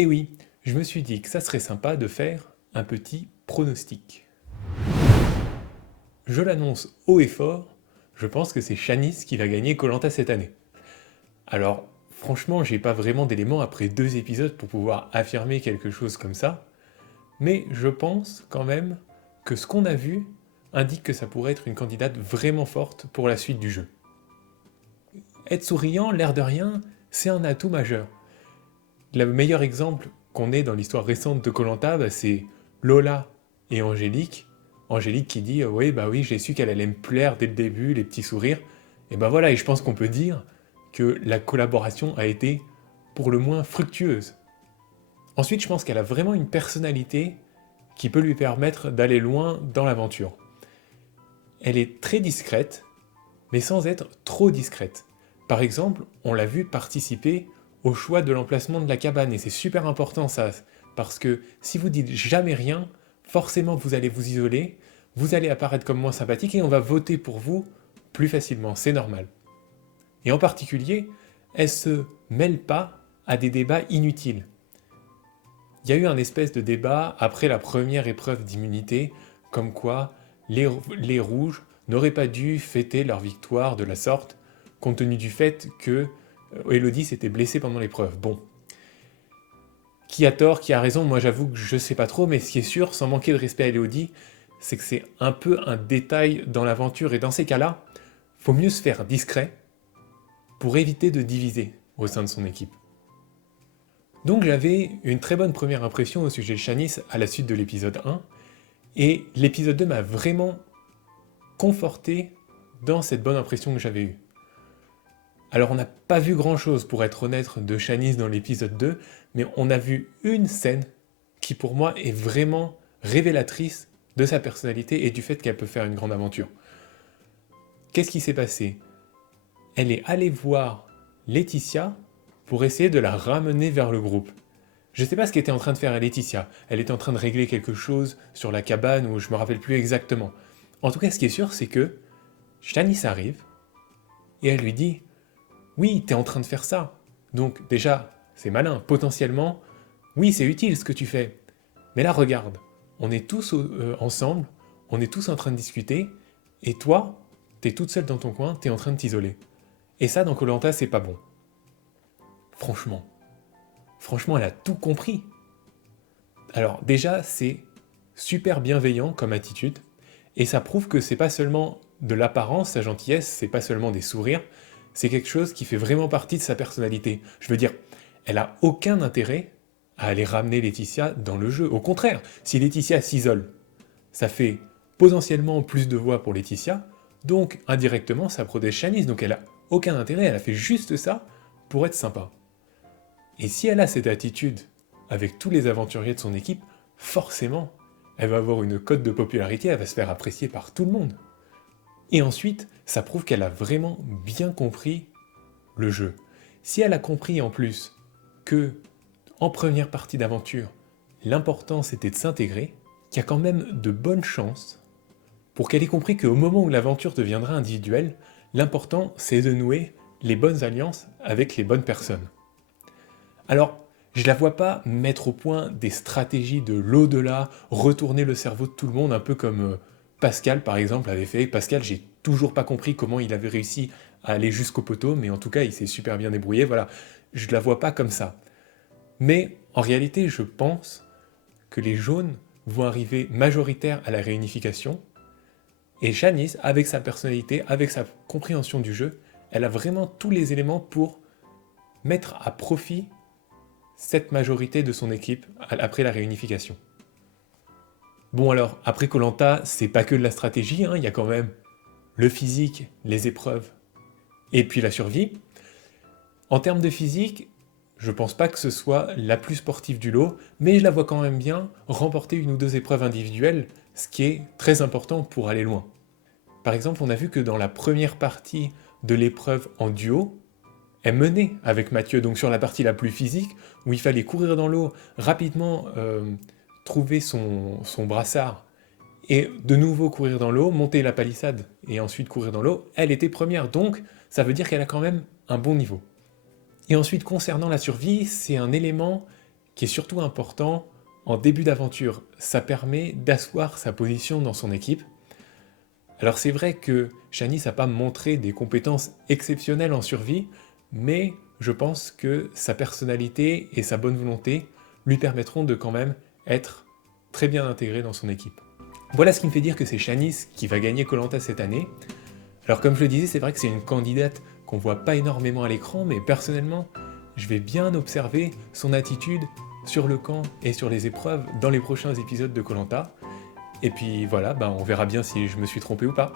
Et oui, je me suis dit que ça serait sympa de faire un petit pronostic. Je l'annonce haut et fort, je pense que c'est Shanice qui va gagner koh cette année. Alors, franchement, j'ai pas vraiment d'éléments après 2 épisodes pour pouvoir affirmer quelque chose comme ça, mais je pense quand même que ce qu'on a vu indique que ça pourrait être une candidate vraiment forte pour la suite du jeu. Être souriant, l'air de rien, c'est un atout majeur. Le meilleur exemple qu'on ait dans l'histoire récente de koh c'est Lola et Angélique. Angélique qui dit oui, bah oui, j'ai su qu'elle allait me plaire dès le début, les petits sourires. Et ben voilà, et je pense qu'on peut dire que la collaboration a été pour le moins fructueuse. Ensuite, je pense qu'elle a vraiment une personnalité qui peut lui permettre d'aller loin dans l'aventure. Elle est très discrète, mais sans être trop discrète. Par exemple, on l'a vu participer au choix de l'emplacement de la cabane, et c'est super important ça, parce que si vous dites jamais rien, forcément vous allez vous isoler, vous allez apparaître comme moins sympathique, et on va voter pour vous plus facilement, c'est normal. Et en particulier, elle se mêle pas à des débats inutiles. Il y a eu un espèce de débat après la première épreuve d'immunité, comme quoi les rouges n'auraient pas dû fêter leur victoire de la sorte, compte tenu du fait que Elodie s'était blessée pendant l'épreuve. Bon. Qui a tort, qui a raison, moi j'avoue que je sais pas trop, mais ce qui est sûr, sans manquer de respect à Elodie, c'est que c'est un peu un détail dans l'aventure, et dans ces cas-là, faut mieux se faire discret pour éviter de diviser au sein de son équipe. Donc j'avais une très bonne première impression au sujet de Shanice à la suite de l'épisode 1, et l'épisode 2 m'a vraiment conforté dans cette bonne impression que j'avais eue. Alors on n'a pas vu grand chose pour être honnête de Shanice dans l'épisode 2, mais on a vu une scène qui pour moi est vraiment révélatrice de sa personnalité et du fait qu'elle peut faire une grande aventure. Qu'est-ce qui s'est passé? Elle est allée voir Laetitia pour essayer de la ramener vers le groupe. Je ne sais pas ce qu'était en train de faire Laetitia. Elle était en train de régler quelque chose sur la cabane ou je me rappelle plus exactement. En tout cas, ce qui est sûr, c'est que Shanice arrive et elle lui dit oui, t'es en train de faire ça. Donc déjà, c'est malin. Potentiellement, oui, c'est utile ce que tu fais. Mais là, regarde, on est tous ensemble, on est tous en train de discuter, et toi, t'es toute seule dans ton coin, t'es en train de t'isoler. Et ça, dans koh c'est pas bon. Franchement. Franchement, elle a tout compris. Alors déjà, c'est super bienveillant comme attitude, et ça prouve que c'est pas seulement de l'apparence, sa gentillesse, c'est pas seulement des sourires, c'est quelque chose qui fait vraiment partie de sa personnalité. Je veux dire, elle a aucun intérêt à aller ramener Laetitia dans le jeu. Au contraire, si Laetitia s'isole, ça fait potentiellement plus de voix pour Laetitia, donc indirectement ça protège Shanice, donc elle a aucun intérêt, elle a fait juste ça pour être sympa. Et si elle a cette attitude avec tous les aventuriers de son équipe, forcément, elle va avoir une cote de popularité, elle va se faire apprécier par tout le monde. Et ensuite, ça prouve qu'elle a vraiment bien compris le jeu. Si elle a compris en plus que, en première partie d'aventure, l'important c'était de s'intégrer, qu'il y a quand même de bonnes chances pour qu'elle ait compris qu'au moment où l'aventure deviendra individuelle, l'important c'est de nouer les bonnes alliances avec les bonnes personnes. Alors, je la vois pas mettre au point des stratégies de l'au-delà, retourner le cerveau de tout le monde, un peu comme Pascal par exemple avait fait. Pascal, j'ai toujours pas compris comment il avait réussi à aller jusqu'au poteau, mais en tout cas, il s'est super bien débrouillé. Voilà, je la vois pas comme ça. Mais en réalité, je pense que les jaunes vont arriver majoritaires à la réunification, et Shanice, avec sa personnalité, avec sa compréhension du jeu, elle a vraiment tous les éléments pour mettre à profit cette majorité de son équipe après la réunification. Bon alors, après koh c'est pas que de la stratégie, hein, il y a quand même le physique, les épreuves, et puis la survie. En termes de physique, je pense pas que ce soit la plus sportive du lot, mais je la vois quand même bien remporter une ou deux épreuves individuelles, ce qui est très important pour aller loin. Par exemple, on a vu que dans la première partie de l'épreuve en duo, elle menait avec Mathieu, donc sur la partie la plus physique, où il fallait courir dans l'eau, rapidement trouver son brassard, et de nouveau courir dans l'eau, monter la palissade, et ensuite courir dans l'eau, elle était première, donc ça veut dire qu'elle a quand même un bon niveau. Et ensuite, concernant la survie, c'est un élément qui est surtout important en début d'aventure. Ça permet d'asseoir sa position dans son équipe. Alors c'est vrai que Shanice n'a pas montré des compétences exceptionnelles en survie, mais je pense que sa personnalité et sa bonne volonté lui permettront de quand même être très bien intégré dans son équipe. Voilà ce qui me fait dire que c'est Shanice qui va gagner koh cette année. Alors comme je le disais, c'est vrai que c'est une candidate qu'on voit pas énormément à l'écran, mais personnellement, je vais bien observer son attitude sur le camp et sur les épreuves dans les prochains épisodes de koh. Et puis voilà, on verra bien si je me suis trompé ou pas.